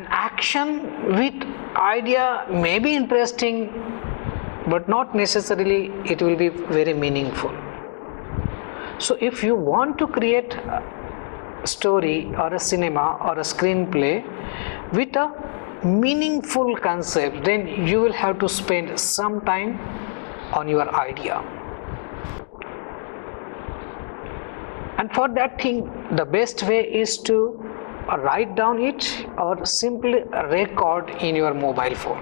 An action with idea may be interesting, but not necessarily it will be very meaningful. So if you want to create a story or a cinema or a screenplay with a meaningful concept, then you will have to spend some time on your idea. And for that thing, the best way is to write down it or simply record in your mobile phone.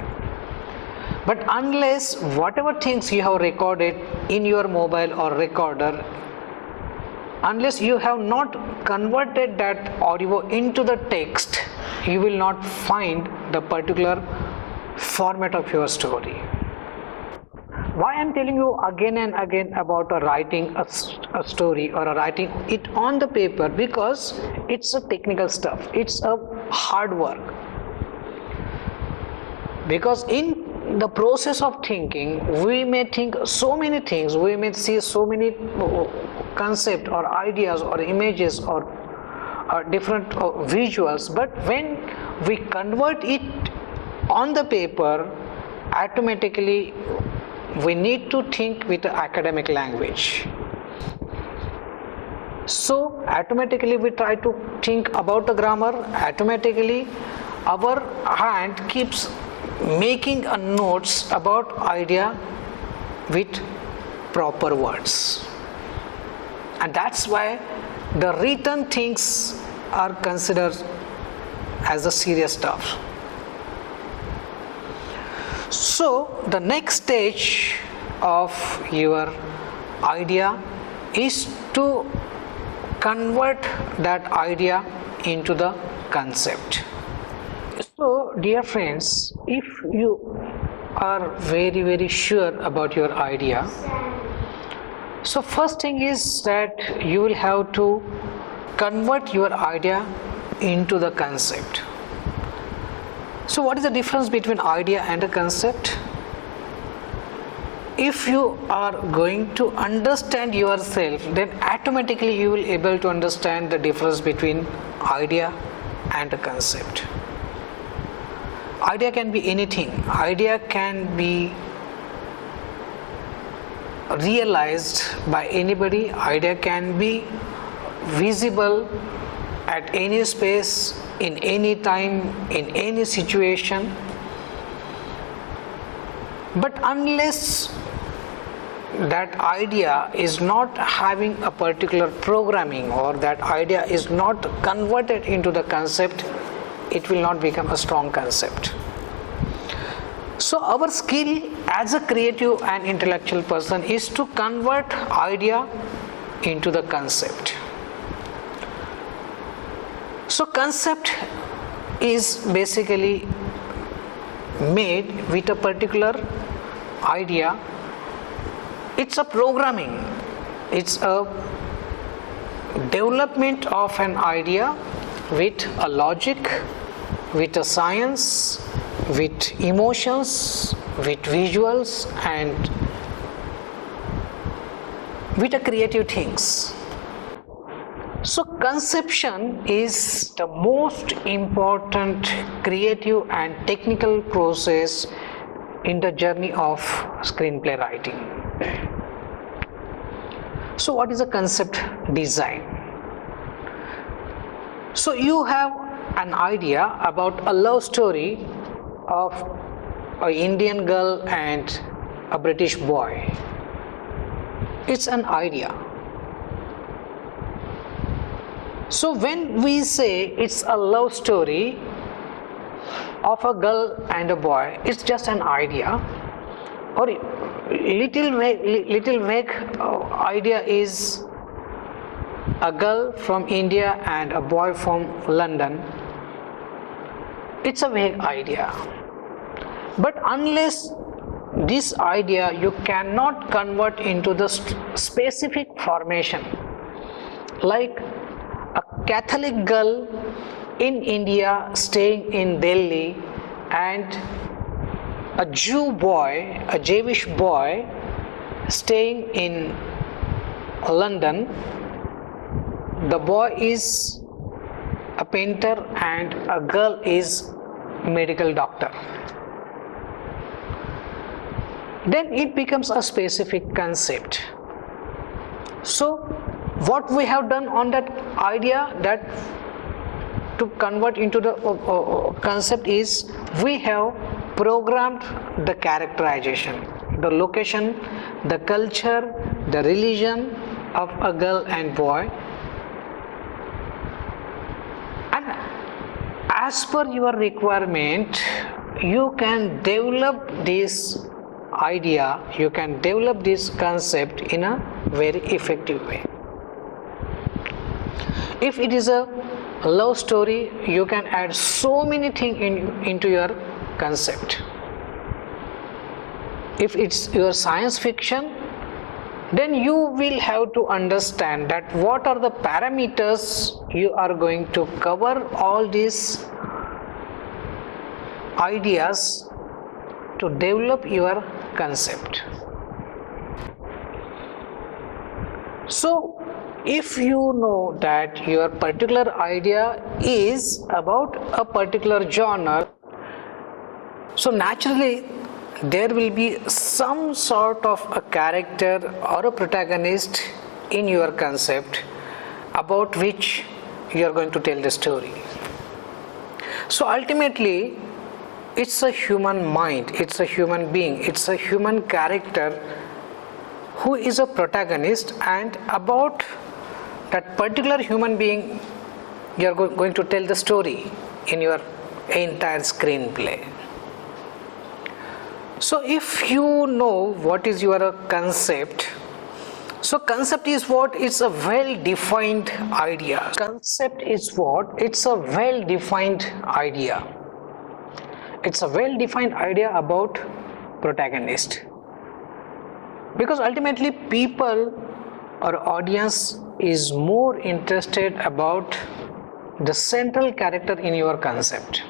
But unless whatever things you have recorded in your mobile or recorder, unless you have not converted that audio into the text, you will not find the particular format of your story. Why I am telling you again and again about writing a story or writing it on the paper? Because it's a technical stuff, it's a hard work. Because in the process of thinking, we may think so many things, we may see so many concepts or ideas or images or different visuals, but when we convert it on the paper, automatically we need to think with the academic language. So automatically we try to think about the grammar, automatically our hand keeps making a notes about idea with proper words. And that's why the written things are considered as a serious stuff. So the next stage of your idea is to convert that idea into the concept. So dear friends, if you are very sure about your idea, so first thing is that you will have to convert your idea into the concept. So what is the difference between idea and a concept? If you are going to understand yourself, then automatically you will be able to understand the difference between idea and a concept. Idea can be anything. Idea can be realized by anybody. Idea can be visible at any space, in any time, in any situation. But unless that idea is not having a particular programming, or that idea is not converted into the concept, it will not become a strong concept. So our skill as a creative and intellectual person is to convert idea into the concept. So concept is basically made with a particular idea. It's a programming, it's a development of an idea with a logic, with a science, with emotions, with visuals, and with a creative things. So conception is the most important creative and technical process in the journey of screenplay writing. So what is a concept design? So you have an idea about a love story of an Indian girl and a British boy. It's an idea. So when we say it's a love story of a girl and a boy, it's just an idea, or little vague idea is a girl from India and a boy from London. It's a vague idea. But unless this idea you cannot convert into the specific formation, like a Catholic girl in India staying in Delhi and a Jew boy, a Jewish boy staying in London. The boy is a painter and a girl is medical doctor. Then it becomes a specific concept. So what we have done on that idea, that to convert into the concept, is we have programmed the characterization, the location, the culture, the religion of a girl and boy, and as per your requirement you can develop this idea, you can develop this concept in a very effective way. If it is a love story, you can add so many things into your concept. If it's your science fiction, then you will have to understand that what are the parameters you are going to cover all these ideas to develop your concept. So if you know that your particular idea is about a particular genre, so naturally there will be some sort of a character or a protagonist in your concept about which you are going to tell the story. So ultimately it's a human mind, it's a human being, it's a human character who is a protagonist, and about that particular human being you are going to tell the story in your entire screenplay. So if you know what is your concept, so concept is what? It's a well-defined idea. Concept is what? It's a well-defined idea. It's a well-defined idea about protagonist. Because ultimately people or audience is more interested about the central character in your concept.